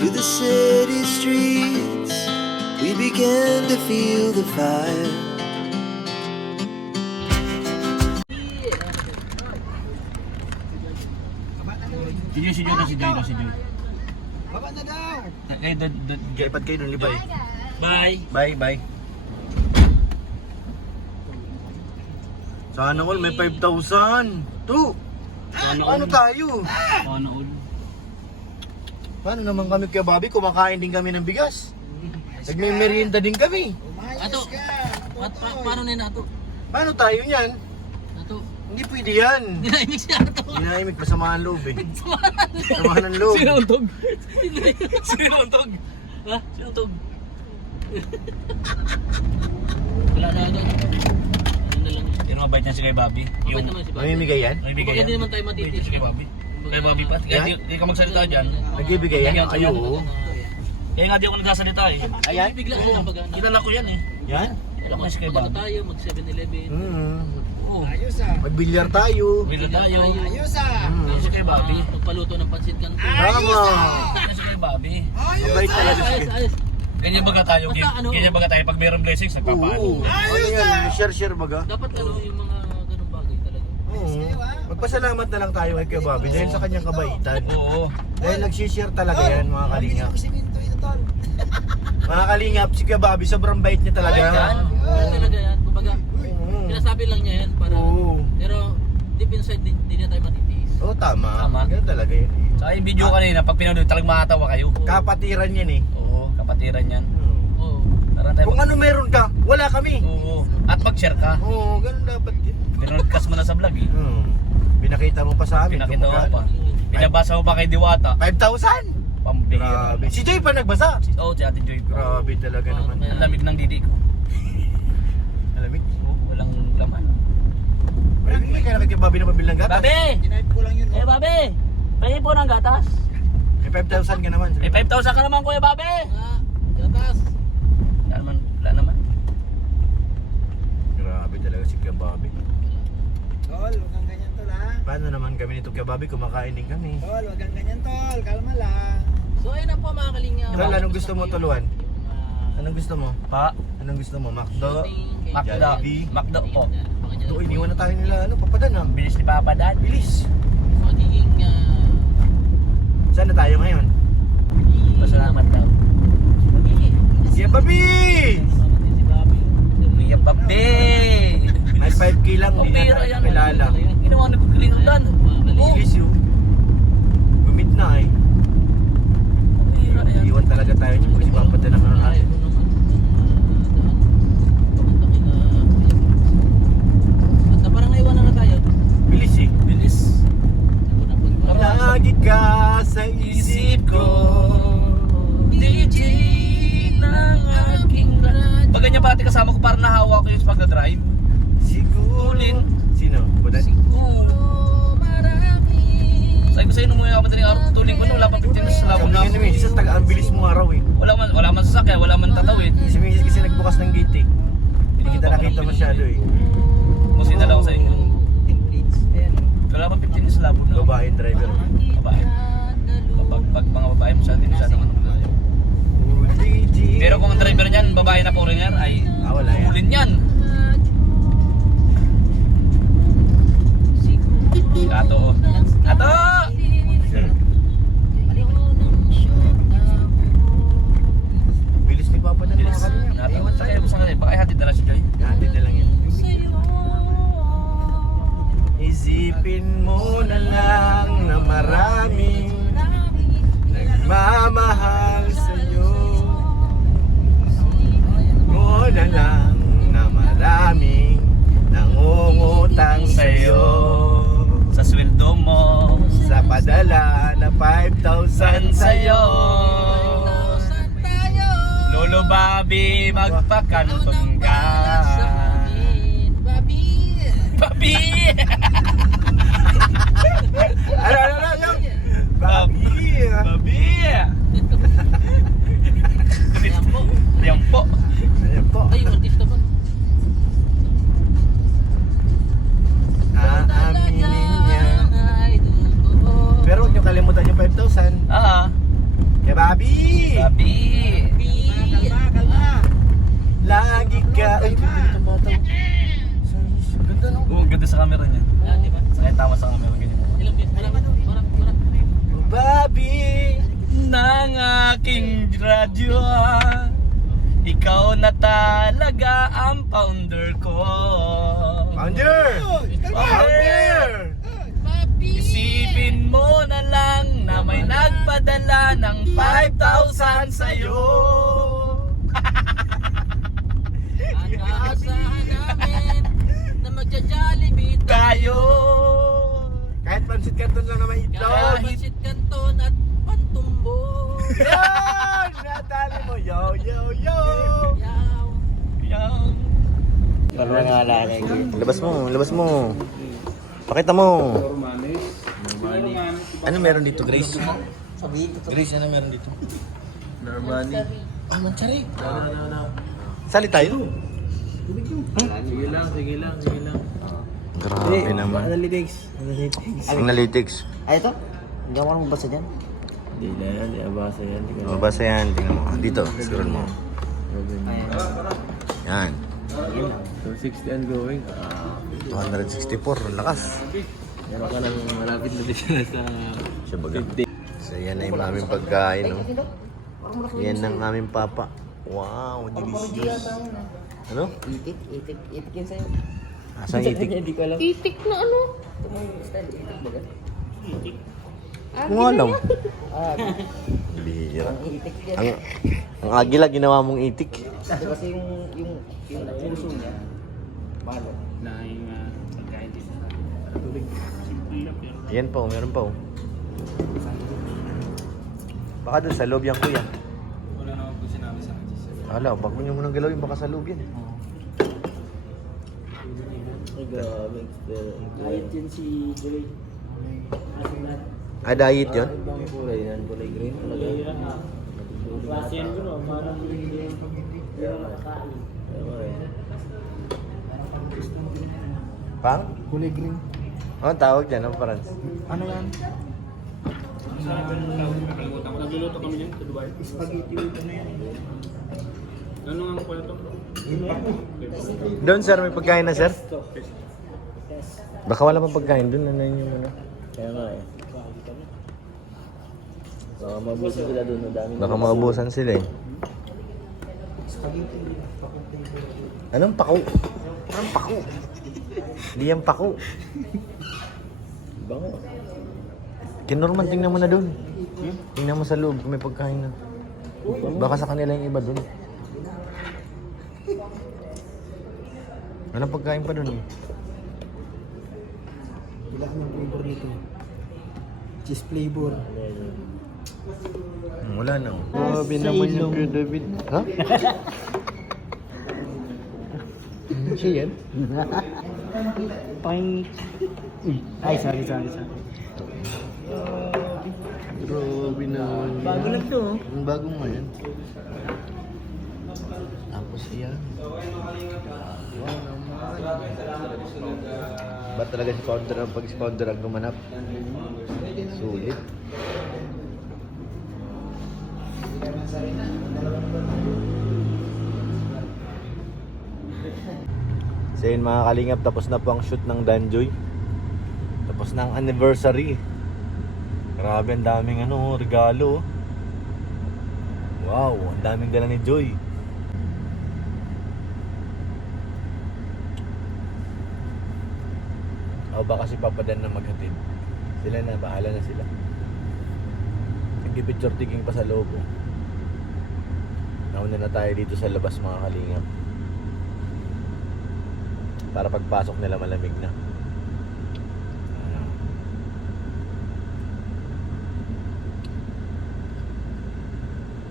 to the city streets, we began to feel the fire. Si Joy. Baba na daw. Lipad kayo dun, lipad. Bye. Bye. Sana all may 5,000. Ano tayo? Sana all. Paano naman kami kay Bobby? Kumakain din kami ng bigas. Nagme-merienda din kami. Ato. Paano na yun ato? Paano tayo niyan? Ato. Hindi pwede yan. Dinaimik siya ato. Dinaimik, masamahan loob eh. Masamahan ng loob. Sinuntog. Sinuntog. Ha? Sinuntog. Wala na ato. Ano na lang. Pero mabait niya si kay Bobby. Mabait naman si Bobby. Mamimigay yan? Nagbibigay Kumbaga yan. di naman tayo Mabait matitis. si kay Bobby. Kay Bobby pa. Kaya di ka magsalita dyan. Nagbibigay yan? Ayo. Kaya nga di ako nagsasalita eh. Ayan? Bigla siya pag ano. Kilala ko yan eh. Yan? Alam ko si kay Mag-ano Bobby. tayo, mag 7-Eleven. Oo. Magbilyar tayo. Bilo tayo. Ayos Yan si kay Bobby. Magpaluto ng pansit kanto. Tama. Yan si kay Bobby. Mabait talaga si Ayos. Ganyan baga tayo. Basta ano- Ganyan baga tayo. Pag mayroong blessings, Oo. nagpapaano. Ano yan? Share baga. Dapat ano yung mga ganung bagay talaga. Oo. Magpasalamat na lang tayo kay Kuya Bobby dahil sa kanyang kabaitan. Oo. Dahil nag-share talaga yan mga kalingap. Mga kalingap, si Kuya Bobby sobrang bait niya talaga. Oo talaga yan. Kumbaga, Oo. sinasabi lang niya yan para Oo. pero deep inside di na tayo matitiis. Oo, tama. Tama. Ganun talaga yan. Saka yung video kanina, pag pinanood, talagang makatawa kayo. Kapatiran yan eh. Oo, kapatiran yan. Oo. Tara tayo. Kung ano meron ka, wala kami. Oo. At mag-share ka. Oo, ganun dapat yun. Pinroadcast mo na sa vlog eh. Binakita mo pa sa amin. Pinakita mo kumbaga. pa. Binabasa mo pa kay Diwata. 5,000! Pambihira. Grabe. Si Jay pa nagbasa. Oo, si Ate Joy. Grabe talaga naman. Ang lamig ng didi ko. Alamig. Oo, walang laman. Ay, may kaya kay Bobby na pabili ng gatas. Babe! Eh, Babe! Pahingi po ng gatas. May 5,000 ka naman. May 5,000 ka naman, Kuya Babe! Gatas. Wala naman. Grabe talaga si Kuya Bobby. Tol, wag kang ganyan tol ha. Paano naman kami nito Kuya Bobby? Kumakain din kami. Tol, wag kang ganyan tol. Kalma lang. So ayun na po mga kalinga. Tol, anong gusto mo, Toluan? Anong gusto mo? Pa, Anong gusto mo? McDo? Macdo. Jollibee. Macdo po. Ito, iniwan na tayo nila. Ano, papadan ah. Bilis ni Papa Dad. Bilis. Magiging Saan na tayo ngayon? Pasalamat daw. Kuya Bobby! si Bobby. Kuya Babe! May 5K lang. Ang Hindi na pera tayo yan. kilala. Ginawa na pagkalingan dan. Bilis yun. Gumit na eh. Pera yan. Iwan talaga tayo niyo kasi papadala ka na natin. Basta parang naiwanan na tayo. Bilis eh. Bilis. Lagi ka sa isip ko. DJ ng aking radyo. Pag ganyan pati kasama ko parang nahawa ko yung pagdadrive. Sigulin. Sino? Budan? Sabi ko sa'yo nung mga madaling araw, tuling ko na wala pang 15 minutes sa labon Sabi na nga ako. namin, isa taga ang bilis mo araw eh. Wala man sasakyan, wala man tatawid. Si Mrs. kasi nagbukas ng gate eh. Hindi kita nakita masyado eh. Musin na lang ako sa inyo. Wala pang 15 minutes sa labon na ako. Babaeng driver. Babae. Pag mga babae masyado naman ako. DJ. Pero kung ang driver niyan, babae na po rin yan, ay Wala yan. ulin yan. Ato. Ato! Bilis ni Papa na mga kanya. Natiwan sa kayo sa kanila. Baka ihatid na lang si Joy. Natin na lang yan. Isipin mo na lang na maraming nagmamahal sa'yo. Mo na lang na maraming nangungutang sa'yo. Sa sweldo mo. Sa padala na 5,000 sa'yo. Lolo Bobby, magpakantong ka. Papi! Ano, yung Bobby. Bobby! Yan po. Ayan po. Ay, yung artista ba? Aaminin niya. Pero huwag niyo kalimutan yung 5,000. Ah, Kaya Bobby! Gabi! Kalma. Lagi ka. Ay, ganda ng bata. Ganda no? Oo, ganda sa camera niya. Di ba? Sakay tama sa camera ganyan. Ilang feet? Wala. Bobby. Nang aking radyo, ikaw na talaga ang founder ko. Founder. Founder! Isipin mo na lang na may nagpadala ng 5,000 sa'yo. Aasahan namin na magja-Jollibee Tayo! Kahit pansit canton lang naman ito. Pansit Canton at Pantumbo. Yan! Natali mo. Yo, yo, yo. Yaw. Yang Parang nga lagi. Labas mo. Pakita mo. Ano meron dito, Grace? Grace, ano meron dito? Normani. Ah, manchari. Sali tayo. Sige lang. Grabe naman. Analytics. Ay, ito? Hindi ako marunong magbasa dyan. Mabasa yan. Tingnan mo. Dito, scroll mo. Yan. 260 and going. 264. Ang lakas. Meron ka nang malapit na dito sa Siya baga. So yan na yung aming pagkain, no? Yan ang aming papa. Wow, delicious. Ano? Itik yun sa'yo. Asang itik? Hindi ko alam. Itik na ano? Kung alam. Bihira. Itik yan. Ang agila, ginawa mong itik. Kasi yung puso niya, malo. Yan pa, meron pa. Baka doon sa loob yan, kuya. Wala naman po sinabi sa akin. Ala, bago nyo munang galawin, baka sa loob yan. Grabe. Ayot yun si Joy. Ah, diet yun? Kulay green. Klase yan bro, parang hindi yung nakakain. Pang? Kulay green. Ano tawag dyan, ang Parans? Ano yan? Nagluluto kami dyan sa Dubai. Spaghetti with ano yan? Ano ang kwento? Doon, sir, may pagkain na, sir? Baka wala pang pagkain doon, ano yun yung ano? Kaya nga eh. Baka mabusin sila doon, ang dami. Baka maubusan sila eh. Anong pako? Anong pako? Hindi yan pako. Bango. Kinorman, tingnan mo na doon. Tingnan mo sa loob kung may pagkain na. Baka sa kanila yung iba doon. Walang pagkain pa doon eh. Wala kaming flavor dito. Cheese flavor. Wala na. Grabe naman yung Kuya David. Ha? Siya yan? Pang... Ay, sorry. Grabe naman. Bago lang to. Ang bagong nga yan. Tapos yan. Wow naman. Ba't talaga si founder ang pag si founder ang gumanap? Sulit. So yun mga kalingap, tapos na po ang shoot ng Danjoy. Tapos na ang anniversary. Grabe, ang daming regalo. Wow, ang daming dala ni Joy. O baka si Papa Dan na maghatid. Sila na, bahala na sila. Nag-picture taking pa sa loob. Nauna na tayo dito sa labas mga kalingap. Para pagpasok nila malamig na.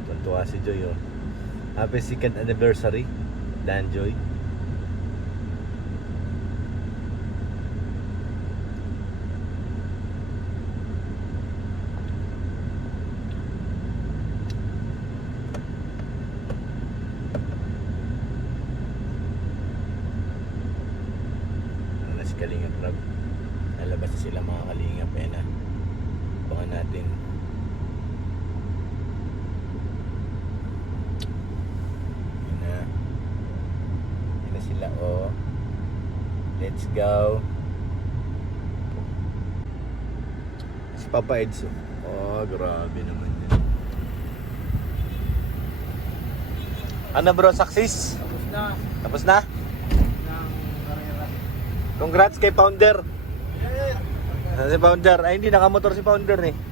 Tuntua si Joy oh. Happy second anniversary, Dan Joy. Kalingap Rab. Nalabas na sila mga kalingap na. Abangan natin. Let's go. Si Papa Eds. Oh, grabe naman yan. Ano bro, success? Tapos na. Tapos na? Ng karera. Congrats kay Founder. Si Founder. Ay, hindi nakamotor si Founder eh.